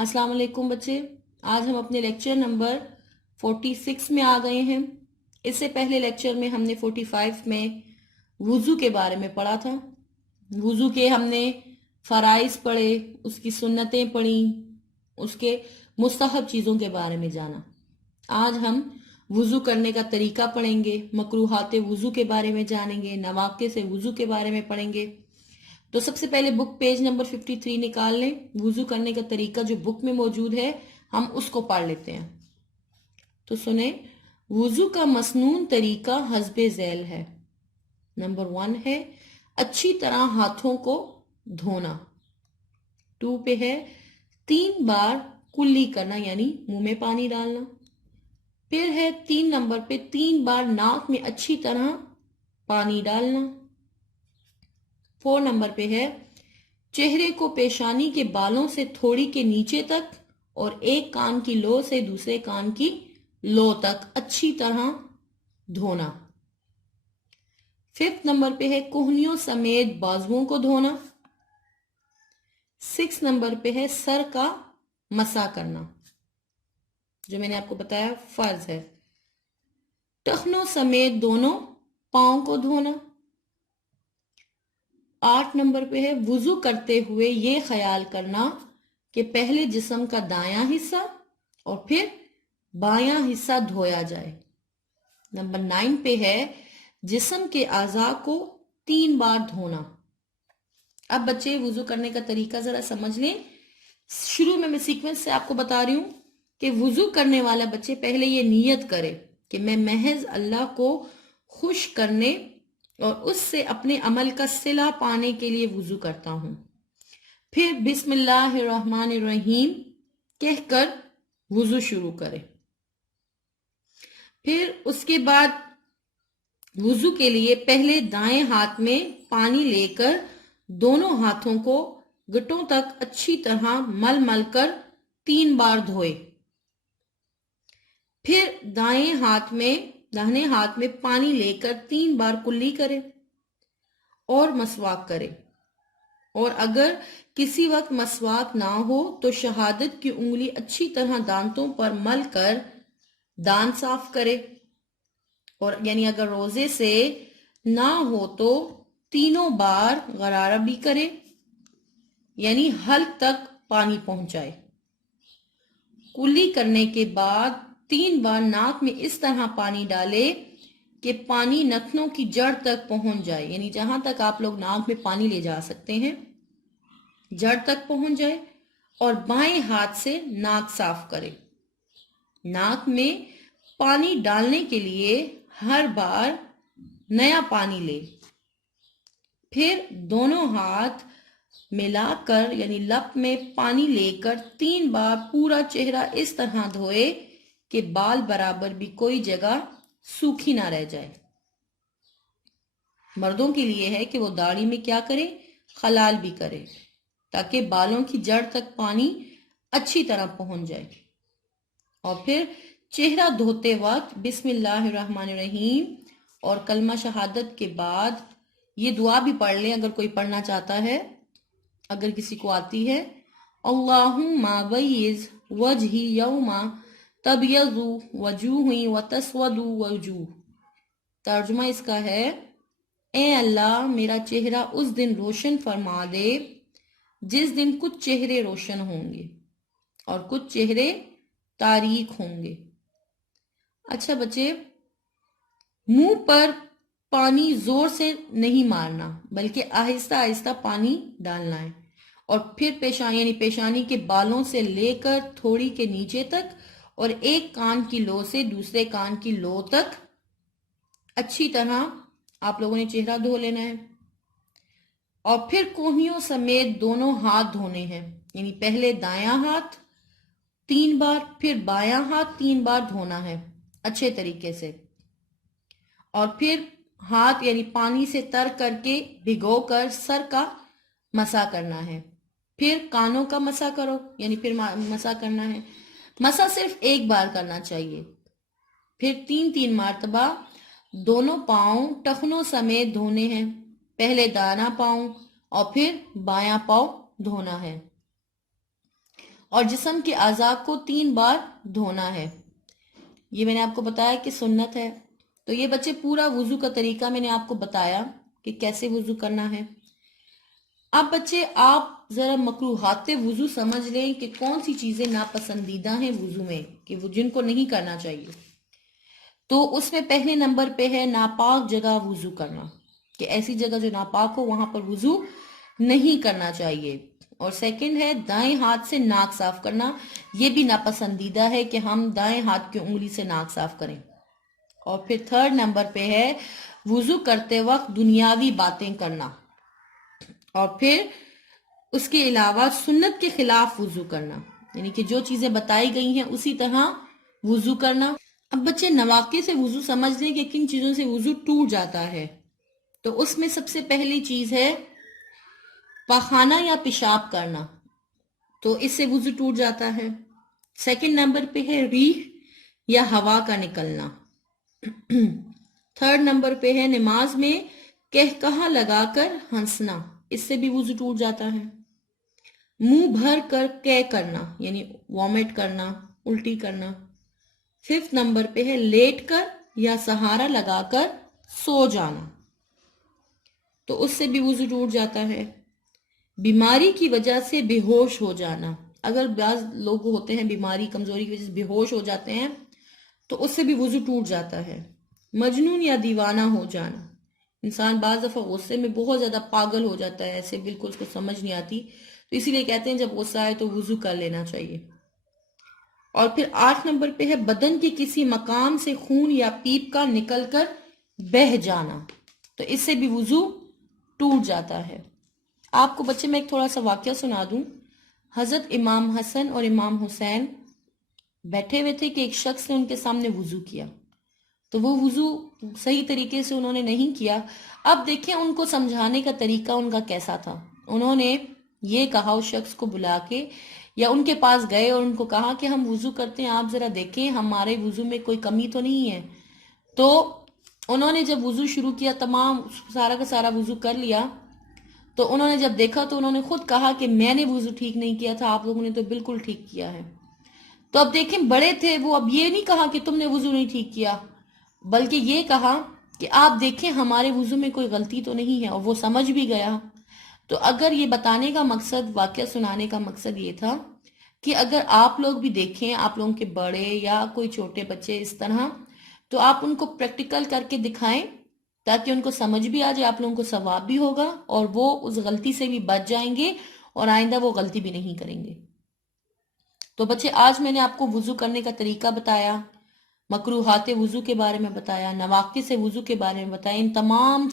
अस्सलाम वालेकुम बच्चे। आज हम अपने लेक्चर नंबर 46 में आ गए हैं। इससे पहले लेक्चर में हमने 45 में वुज़ू के बारे में पढ़ा था। वुज़ू के हमने फ़राइज़ पढ़े, उसकी सुन्नतें पढ़ी, उसके मुस्तहब चीज़ों के बारे में जाना। आज हम वुज़ू करने का तरीका पढ़ेंगे, मकरूहात वुज़ू के बारे में जानेंगे, नवाक़िस से वुज़ू के बारे में पढ़ेंगे। तो सबसे पहले बुक पेज नंबर 53 निकाल लें। वुज़ू करने का तरीका जो बुक में मौजूद है हम उसको पढ़ लेते हैं। तो सुने, वुज़ू का मसनून तरीका हस्बे झैल है। नंबर 1 है अच्छी तरह हाथों को धोना। 2 पे है 3 बार कुल्ली करना, यानी मुंह में पानी डालना। फिर है 3 नंबर पे 3 बार नाक में अच्छी तरह पानी डालना। 4 नंबर पे है चेहरे को पेशानी के बालों से थोड़ी के नीचे तक और एक कान की लो से दूसरे कान की लो तक अच्छी तरह धोना। 5 नंबर पे है कोहनियों समेत बाजुओं को धोना। 6 नंबर पे है सर का मसा करना, जो मैंने आपको बताया फर्ज है। टखनों समेत दोनों पांव को धोना। 8 नंबर पे है वुज़ू करते हुए ये ख्याल करना कि पहले जिस्म का दायां हिस्सा और फिर बायां हिस्सा धोया जाए। नंबर 9 पे है जिस्म के आज़ा को 3 बार धोना। अब बच्चे वुज़ू करने का तरीका जरा समझ लें। शुरू में मैं सीक्वेंस से आपको बता रही हूं कि वुज़ू करने वाला बच्चे पहले ये नियत करे कि मैं महज अल्लाह को खुश करने और उससे अपने अमल का सिला पाने के लिए वुज़ू करता हूं। फिर बिस्मिल्लाहिर्रहमानिर्रहीम कहकर वुज़ू शुरू करे। फिर उसके बाद वुज़ू के लिए पहले दाएं हाथ में पानी लेकर दोनों हाथों को घुटनों तक अच्छी तरह मल मल कर 3 बार धोए। फिर दाहिने हाथ में पानी लेकर 3 बार कुल्ली करे और मसवाक करे। और अगर किसी वक्त मसवाक ना हो तो शहादत की उंगली अच्छी तरह दांतों पर मल कर दांत साफ करे। और यानी अगर रोजे से ना हो तो 3 बार गरारा भी करे, यानी हल्क तक पानी पहुंचाए। कुल्ली करने के बाद 3 बार नाक में इस तरह पानी डाले कि पानी नथनों की जड़ तक पहुंच जाए, यानी जहां तक आप लोग नाक में पानी ले जा सकते हैं जड़ तक पहुंच जाए। और बाएं हाथ से नाक साफ करे। नाक में पानी डालने के लिए हर बार नया पानी ले। फिर दोनों हाथ मिलाकर यानी लप में पानी लेकर 3 बार पूरा चेहरा इस तरह धोए कि बाल बराबर भी कोई जगह सूखी ना रह जाए। मर्दों के लिए है कि वो दाढ़ी में क्या करे, खलाल भी करे, ताकि बालों की जड़ तक पानी अच्छी तरह पहुंच जाए। और फिर चेहरा धोते वक्त बिस्मिल्लाहिर्रहमानिर्रहीम और कलमा शहादत के बाद ये दुआ भी पढ़ लें अगर कोई पढ़ना चाहता है, अगर किसी को आती है। अल्लाहुम्मा बय्यिज़ वजही यौमा तबयज़ु वजूही व तस्वदु वजूह। तर्जुमा इसका है, ए अल्लाह मेरा चेहरा उस दिन रोशन फरमा दे जिस दिन कुछ चेहरे रोशन होंगे और कुछ चेहरे तारीक होंगे। अच्छा बच्चे, मुंह पर पानी जोर से नहीं मारना बल्कि आहिस्ता आहिस्ता पानी डालना है। और फिर पेशानी के बालों से लेकर थोड़ी के नीचे तक और एक कान की लो से दूसरे कान की लो तक अच्छी तरह आप लोगों ने चेहरा धो लेना है। और फिर कोहनियों समेत दोनों हाथ धोने हैं, यानी पहले दायां हाथ 3 बार फिर बायां हाथ 3 बार धोना है अच्छे तरीके से। और फिर हाथ यानी पानी से तर करके भिगोकर सर का मसा करना है। फिर कानों का मसा करो, यानी फिर मसा करना है। मसा सिर्फ 1 बार करना चाहिए। फिर 3 मरतबा दोनों पांव टखनों समेत धोने हैं। पहले दाना पांव और फिर बायां पांव धोना है। اور جسم کے اعضاء کو 3 بار دھونا ہے. یہ میں نے آپ کو بتایا کہ سنت ہے. تو یہ بچے پورا وضو کا طریقہ میں نے آپ کو بتایا کہ کیسے وضو کرنا ہے. اب بچے آپ ذرا مکروہات وضو سمجھ لیں کہ کون سی چیزیں ناپسندیدہ ہیں وضو میں، کہ وہ جن کو نہیں کرنا چاہیے. تو اس میں پہلے نمبر پہ ہے ناپاک جگہ وضو کرنا، کہ ایسی جگہ جو ناپاک ہو وہاں پر وضو نہیں کرنا چاہیے. اور سیکنڈ ہے دائیں ہاتھ سے ناک صاف کرنا. یہ بھی ناپسندیدہ ہے کہ ہم دائیں ہاتھ کی انگلی سے ناک صاف کریں. اور پھر تھرڈ نمبر پہ ہے وضو کرتے وقت دنیاوی باتیں کرنا. اور پھر اس کے علاوہ سنت کے خلاف وضو کرنا، یعنی کہ جو چیزیں بتائی گئی ہیں اسی طرح وضو کرنا. اب بچے نواقص سے وضو سمجھ لیں کہ کن چیزوں سے وضو ٹوٹ جاتا ہے. تو اس میں سب سے پہلی چیز ہے پاخانہ یا پیشاب کرنا، تو اس سے وضو ٹوٹ جاتا ہے. سیکنڈ نمبر پہ ہے ریح یا ہوا کا نکلنا. تھرڈ نمبر پہ ہے نماز میں کہکہا لگا کر ہنسنا، اس سے بھی وضو ٹوٹ جاتا ہے. منہ بھر کر قے کرنا یعنی وامٹ کرنا، الٹی کرنا. ففتھ نمبر پہ ہے لیٹ کر یا سہارا لگا کر سو جانا، تو اس سے بھی وضو ٹوٹ جاتا ہے. بیماری کی وجہ سے بے ہوش ہو جانا، اگر بعض لوگ ہوتے ہیں بیماری کمزوری کی وجہ سے بے ہوش ہو جاتے ہیں تو اس سے بھی وضو ٹوٹ جاتا ہے. مجنون یا دیوانہ ہو جانا، انسان بعض دفعہ غصے میں بہت زیادہ پاگل ہو جاتا ہے، ایسے بالکل اس کو سمجھ نہیں آتی، تو اسی لیے کہتے ہیں جب غصہ آئے تو وضو کر لینا چاہیے. اور پھر 8 نمبر پہ ہے بدن کے کسی مقام سے خون یا پیپ کا نکل کر بہہ جانا، تو اس سے بھی وضو ٹوٹ جاتا ہے. آپ کو بچے میں ایک تھوڑا سا واقعہ سنا دوں. حضرت امام حسن اور امام حسین بیٹھے ہوئے تھے کہ ایک شخص نے ان کے سامنے وضو کیا، تو وہ وضو صحیح طریقے سے انہوں نے نہیں کیا. اب دیکھیں ان کو سمجھانے کا طریقہ ان کا کیسا تھا. انہوں نے یہ کہا اس شخص کو بلا کے، یا ان کے پاس گئے اور ان کو کہا کہ ہم وضو کرتے ہیں، آپ ذرا دیکھیں ہمارے وضو میں کوئی کمی تو نہیں ہے. تو انہوں نے جب وضو شروع کیا، تمام سارا کا سارا وضو کر لیا، تو انہوں نے جب دیکھا تو انہوں نے خود کہا کہ میں نے وضو ٹھیک نہیں کیا تھا، آپ لوگوں نے تو بالکل ٹھیک کیا ہے. تو اب دیکھیں بڑے تھے وہ، اب یہ نہیں کہا کہ تم نے وضو نہیں ٹھیک کیا، بلکہ یہ کہا کہ آپ دیکھیں ہمارے وضو میں کوئی غلطی تو نہیں ہے، اور وہ سمجھ بھی گیا. تو اگر یہ بتانے کا مقصد، واقعہ سنانے کا مقصد یہ تھا کہ اگر آپ لوگ بھی دیکھیں، آپ لوگوں کے بڑے یا کوئی چھوٹے بچے اس طرح، تو آپ ان کو پریکٹیکل کر کے دکھائیں تاکہ ان کو سمجھ بھی آ جائے، آپ لوگوں کو ثواب بھی ہوگا اور وہ اس غلطی سے بھی بچ جائیں گے اور آئندہ وہ غلطی بھی نہیں کریں گے. تو بچے آج میں نے آپ کو وضو کرنے کا طریقہ بتایا، مکروہات وضو کے بارے میں بتایا، نواقص وضو کے بارے میں بتایا. ان تمام